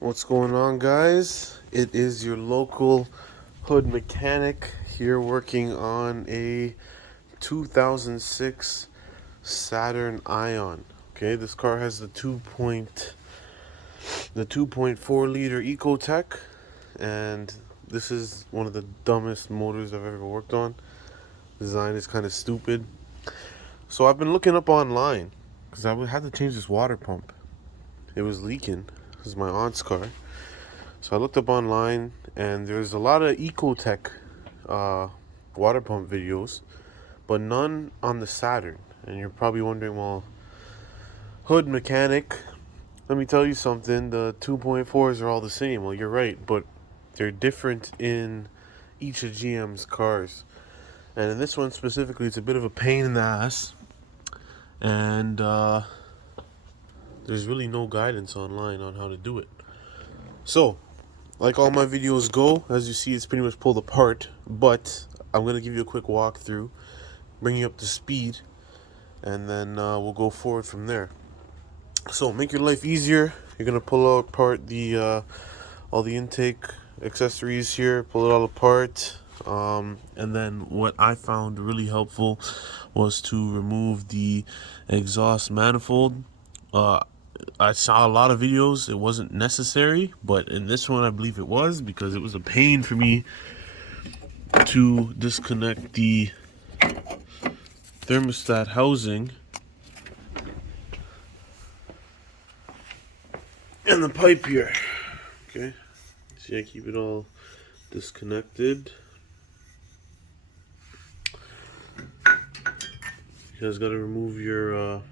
What's going on, guys? It is your local hood mechanic here working on a 2006 Saturn Ion. Okay, this car has the 2.4 liter ecotec, and this is one of the dumbest motors I've ever worked on. Design is kind of stupid. So I've been looking up online because I had to change this water pump. It was leaking. This is my aunt's car. So I looked up online, and there's a lot of ecotec water pump videos, but none on the Saturn. And you're probably wondering, well, hood mechanic, let me tell you something. The 2.4s are all the same. Well, you're right, but they're different in each of GM's cars. And in this one specifically, it's a bit of a pain in the ass. And there's really no guidance online on how to do it. So, like all my videos go, as you see, it's pretty much pulled apart, but I'm going to give you a quick walkthrough, bring you up to speed, and then we'll go forward from there. So, make your life easier. You're going to pull apart the all the intake accessories here, pull it all apart, and then what I found really helpful was to remove the exhaust manifold. I saw a lot of videos, it wasn't necessary, but in this one I believe it was, because it was a pain for me to disconnect the thermostat housing and the pipe here. Okay, see, I keep it all disconnected. You guys got to remove your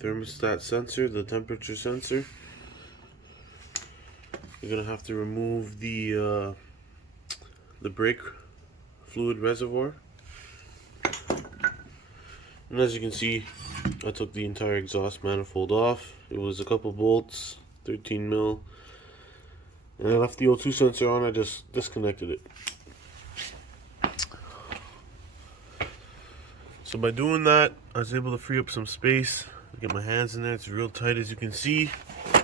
thermostat sensor, the temperature sensor. You're gonna have to remove the brake fluid reservoir. And as you can see, I took the entire exhaust manifold off. It was a couple bolts, 13 mil, and I left the O2 sensor on. I just disconnected it. So by doing that, I was able to free up some space. Get my hands in there. It's real tight, as you can see. I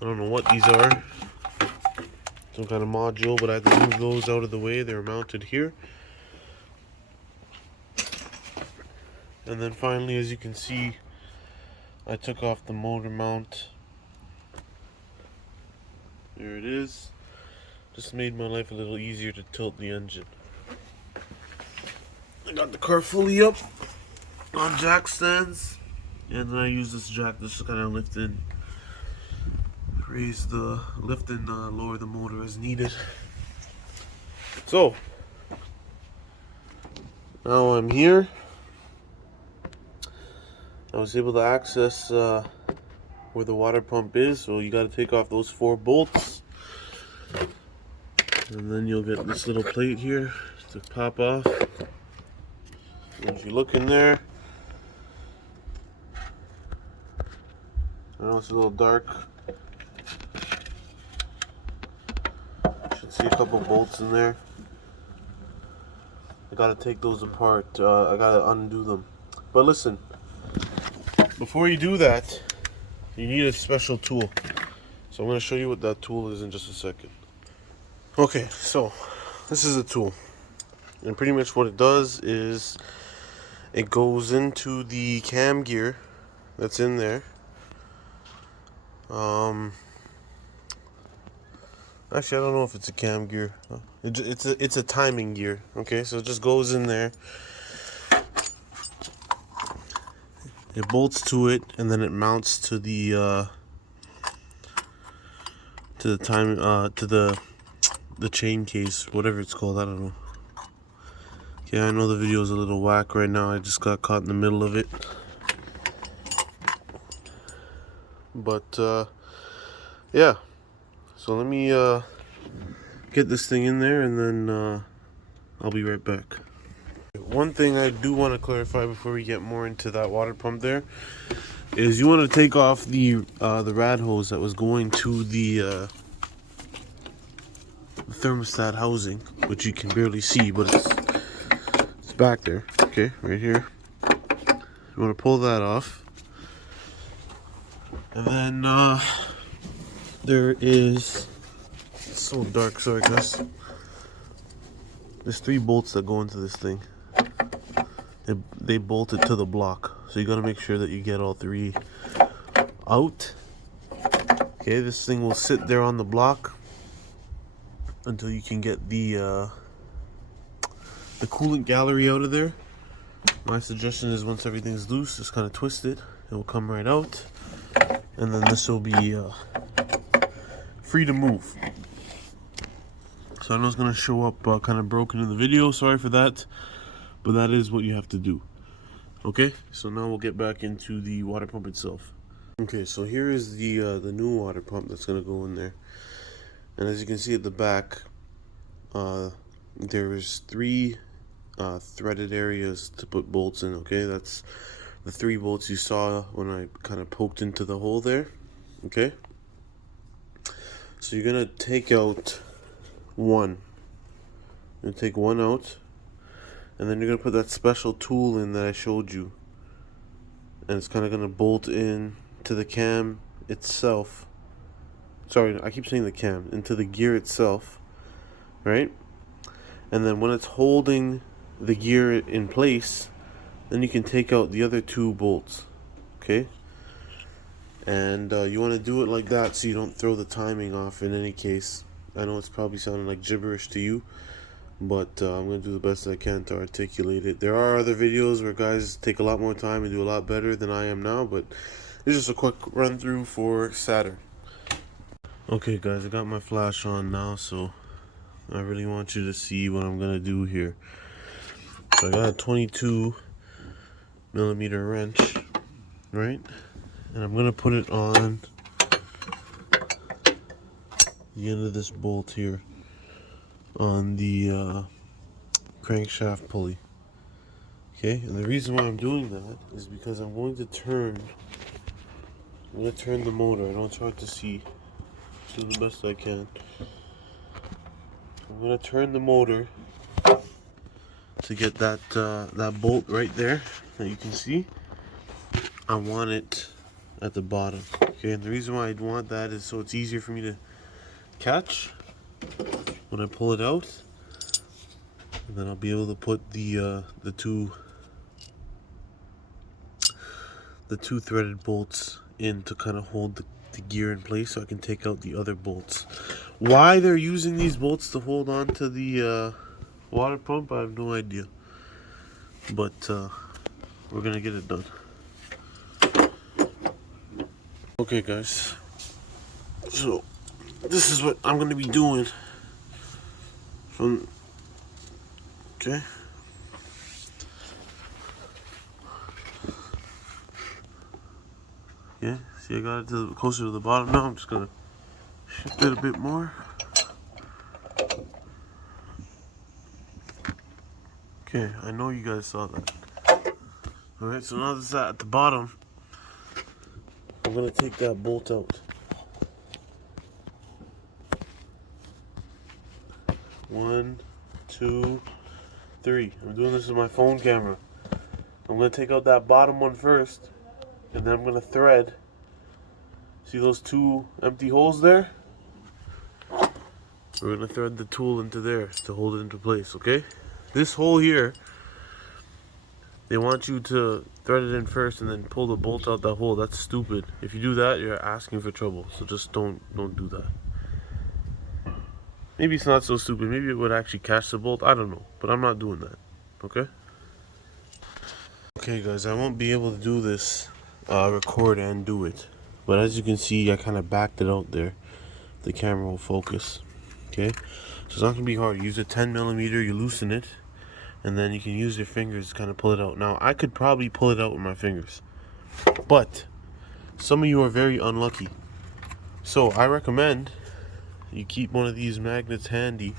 don't know what these are. Some kind of module, but I had to move those out of the way. They're mounted here. And then finally, as you can see, I took off the motor mount. There it is. Just made my life a little easier to tilt the engine. I got the car fully up on jack stands. And then I use this jack just to kind of lift and lower the motor as needed. So now I'm here. I was able to access where the water pump is. So you got to take off those 4 bolts, and then you'll get this little plate here to pop off. And if you look in there, I know it's a little dark. You should see a couple bolts in there. I gotta take those apart. I gotta undo them. But listen, before you do that, you need a special tool. So I'm gonna show you what that tool is in just a second. Okay, so this is a tool. And pretty much what it does is it goes into the cam gear that's in there. Actually, I don't know if it's a cam gear. It's a timing gear. Okay, so it just goes in there. It bolts to it, and then it mounts to the chain case, whatever it's called. I don't know. Yeah, I know the video is a little whack right now. I just got caught in the middle of it. But yeah, so let me get this thing in there, and then I'll be right back. One thing I do want to clarify before we get more into that water pump there is you want to take off the rad hose that was going to the thermostat housing, which you can barely see, but it's back there. Okay, right here. You want to pull that off. And then there is, it's so dark, sorry guys. There's 3 bolts that go into this thing. They bolt it to the block, so you gotta make sure that you get all 3 out. Okay, this thing will sit there on the block until you can get the coolant gallery out of there. My suggestion is once everything's loose, just kind of twist it. It will come right out, and then this will be free to move. So I know it's gonna show up kind of broken in the video. Sorry for that, but that is what you have to do. Okay, so now we'll get back into the water pump itself. Okay, so here is the new water pump that's gonna go in there, and as you can see at the back, there's 3 threaded areas to put bolts in. Okay, that's the 3 bolts you saw when I kind of poked into the hole there. Okay, so you're gonna take out one. You're gonna take one out, and then you're gonna put that special tool in that I showed you, and it's kind of gonna bolt in to the cam itself. Sorry, I keep saying the cam, into the gear itself, right? And then when it's holding the gear in place, then you can take out the other 2 bolts. Okay, and you want to do it like that so you don't throw the timing off. In any case, I know it's probably sounding like gibberish to you, but I'm going to do the best I can to articulate it. There are other videos where guys take a lot more time and do a lot better than I am now, but it's just a quick run through for Saturn. Okay guys, I got my flash on now, so I really want you to see what I'm going to do here. So I got a 22 millimeter wrench, right? And I'm going to put it on the end of this bolt here on the crankshaft pulley. Okay, and the reason why I'm doing that is because I'm going to turn the motor. I know it's hard to see. Do the best I can. I'm going to turn the motor to get that that bolt right there that you can see. I want it at the bottom. Okay, and the reason why I'd want that is so it's easier for me to catch when I pull it out, and then I'll be able to put the two threaded bolts in to kind of hold the gear in place, so I can take out the other bolts. Why they're using these bolts to hold on to the water pump, I have no idea, but we're gonna get it done. Okay guys, so this is what I'm gonna be doing from, okay, yeah, see I got it to closer to the bottom now. I'm just gonna shift it a bit more. Okay, I know you guys saw that. Alright, so now that's at the bottom, I'm gonna take that bolt out. 1, 2, 3. I'm doing this with my phone camera. I'm gonna take out that bottom one first, and then I'm gonna thread. See those 2 empty holes there? We're gonna thread the tool into there to hold it into place, okay? This hole here, they want you to thread it in first and then pull the bolt out that hole. That's stupid. If you do that, you're asking for trouble. So just don't do that. Maybe it's not so stupid. Maybe it would actually catch the bolt. I don't know. But I'm not doing that. Okay? Okay guys, I won't be able to do this, record and do it. But as you can see, I kind of backed it out there. The camera will focus. Okay? So it's not going to be hard. Use a 10 millimeter, you loosen it, and then you can use your fingers to kind of pull it out. Now, I could probably pull it out with my fingers, but some of you are very unlucky. So I recommend you keep one of these magnets handy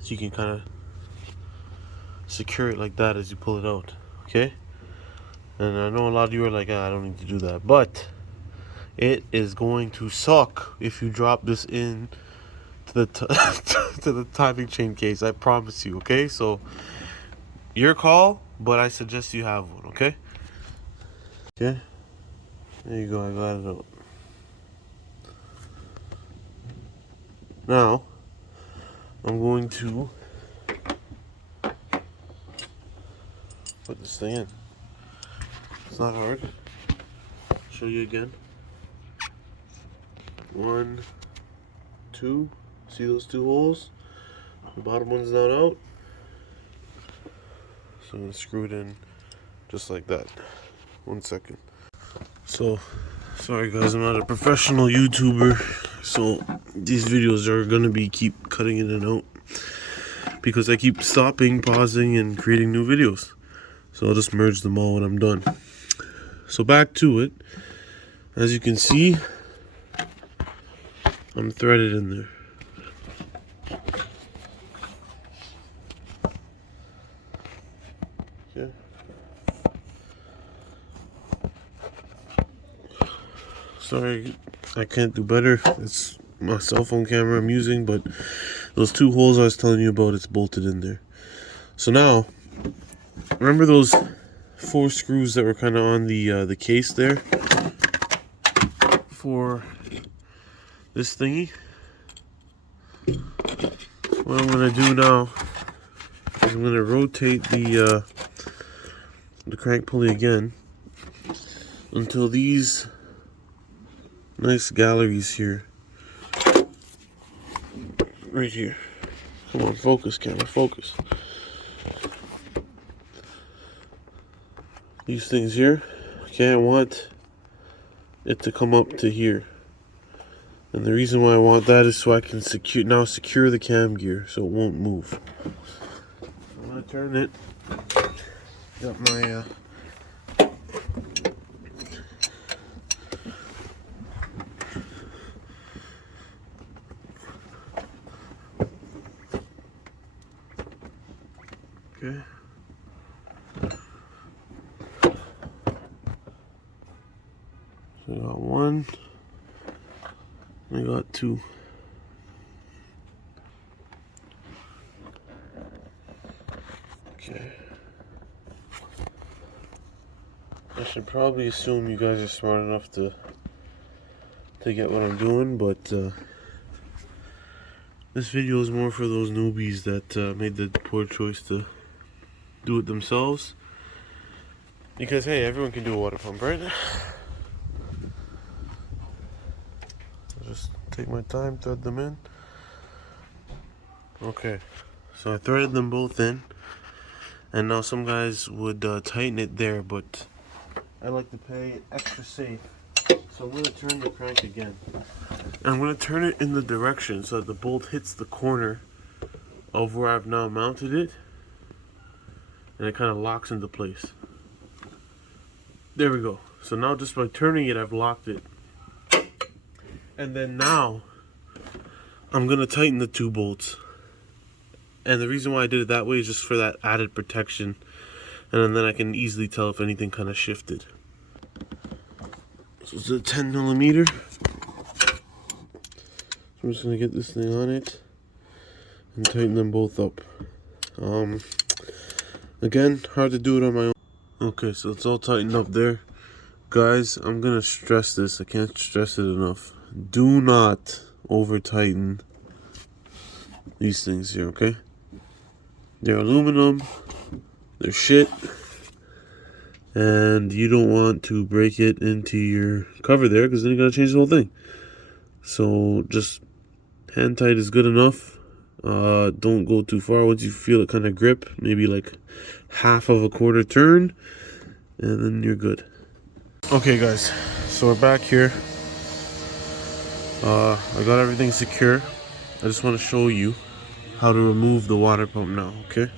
so you can kind of secure it like that as you pull it out, okay? And I know a lot of you are like, I don't need to do that, but it is going to suck if you drop this in to the timing chain case. I promise you, okay? So your call, but I suggest you have one, okay? Okay, there you go, I got it out. Now, I'm going to put this thing in. It's not hard. I'll show you again. 1, 2. See those 2 holes? The bottom one's not out. So I'm going to screw it in just like that. 1 second. So, sorry guys, I'm not a professional YouTuber. So these videos are going to be keep cutting in and out. Because I keep stopping, pausing, and creating new videos. So I'll just merge them all when I'm done. So back to it. As you can see, I'm threaded in there. Okay. Sorry, I can't do better. It's my cell phone camera I'm using, but those 2 holes I was telling you about, it's bolted in there. So now, remember those 4 screws that were kind of on the case there for this thingy? What I'm gonna do now is I'm gonna rotate the crank pulley again until these nice galleries here, right here. Come on, focus, camera, focus. These things here, okay, I want it to come up to here. And the reason why I want that is so I can secure the cam gear so it won't move. I'm gonna turn it. Got my okay. So I got 1. I got 2. Okay. I should probably assume you guys are smart enough to get what I'm doing, but this video is more for those newbies that made the poor choice to do it themselves. Because hey, everyone can do a water pump, right? I'll just take my time, thread them in. Okay, so I threaded them both in, and now some guys would tighten it there, but I like to play extra safe. So I'm going to turn the crank again. And I'm going to turn it in the direction so that the bolt hits the corner of where I've now mounted it, and it kind of locks into place. There we go. So now just by turning it, I've locked it. And then now I'm going to tighten the 2 bolts. And the reason why I did it that way is just for that added protection. And then I can easily tell if anything kind of shifted. So it's a 10 millimeter. So I'm just going to get this thing on it and tighten them both up. Again, hard to do it on my own. Okay, so it's all tightened up there. Guys, I'm going to stress this. I can't stress it enough. Do not over tighten these things here, okay? They're aluminum. They're shit. And you don't want to break it into your cover there, because then you got to change the whole thing. So just hand tight is good enough. Don't go too far. Once you feel it kind of grip, maybe like half of a quarter turn, and then you're good. Okay guys, so we're back here. I got everything secure. I just want to show you how to remove the water pump now, okay?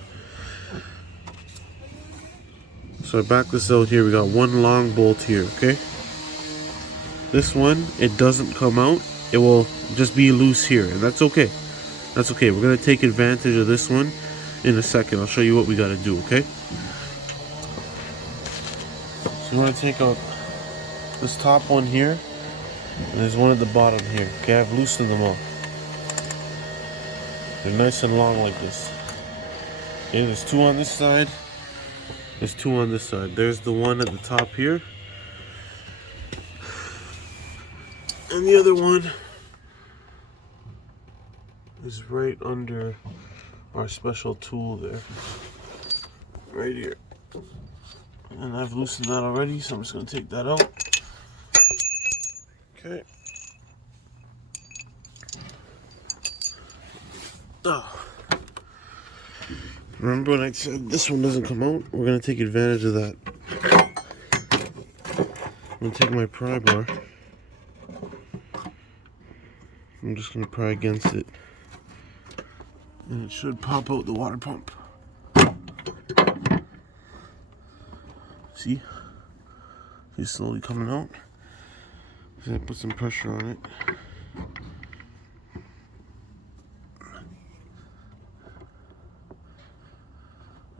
So I back this out here. We got 1 long bolt here, okay? This one, it doesn't come out. It will just be loose here, and that's okay. That's okay. We're going to take advantage of this one in a second. I'll show you what we got to do, okay? So you want to take out this top one here, and there's one at the bottom here. Okay, I've loosened them all. They're nice and long like this. Okay, there's 2 on this side. There's 2 on this side. There's the one at the top here. And the other one is right under our special tool there, right here. And I've loosened that already, so I'm just going to take that out. Okay. Remember when I said this one doesn't come out? We're going to take advantage of that. I'm going to take my pry bar. I'm just going to pry against it. And it should pop out the water pump. See? It's slowly coming out. So I put some pressure on it.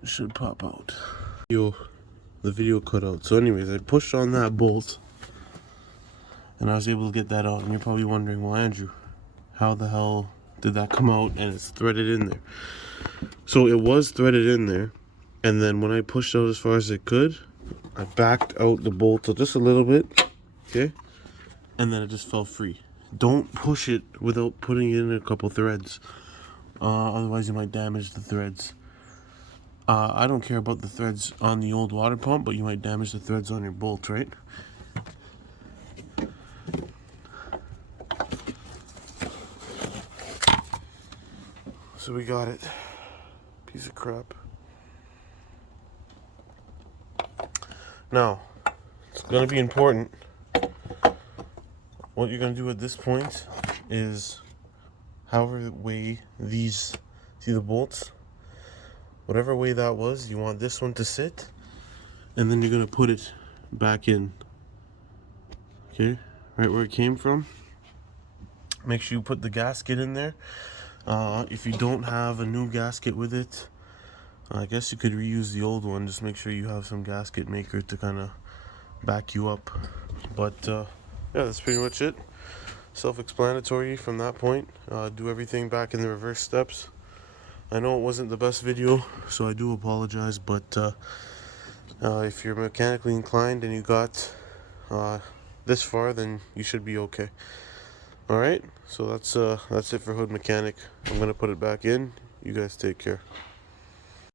It should pop out. The video cut out. So anyways, I pushed on that bolt and I was able to get that out. And you're probably wondering, well, Andrew, how the hell did that come out and it's threaded in there? So it was threaded in there, and then when I pushed out as far as it could, I backed out the bolt just a little bit, okay, and then it just fell free. Don't push it without putting in a couple threads, otherwise you might damage the threads. I don't care about the threads on the old water pump, but you might damage the threads on your bolt, right? So we got it. Piece of crap. Now, it's going to be important. What you're going to do at this point is, however way these, see the bolts? Whatever way that was, you want this one to sit, and then you're going to put it back in. Okay, right where it came from. Make sure you put the gasket in there. If you don't have a new gasket with it, I guess you could reuse the old one. Just make sure you have some gasket maker to kind of back you up. But yeah, that's pretty much it. Self-explanatory from that point. Do everything back in the reverse steps. I know it wasn't the best video, so I do apologize, but if you're mechanically inclined and you got this far, then you should be okay. Alright, so that's it for Hood Mechanic. I'm going to put it back in. You guys take care.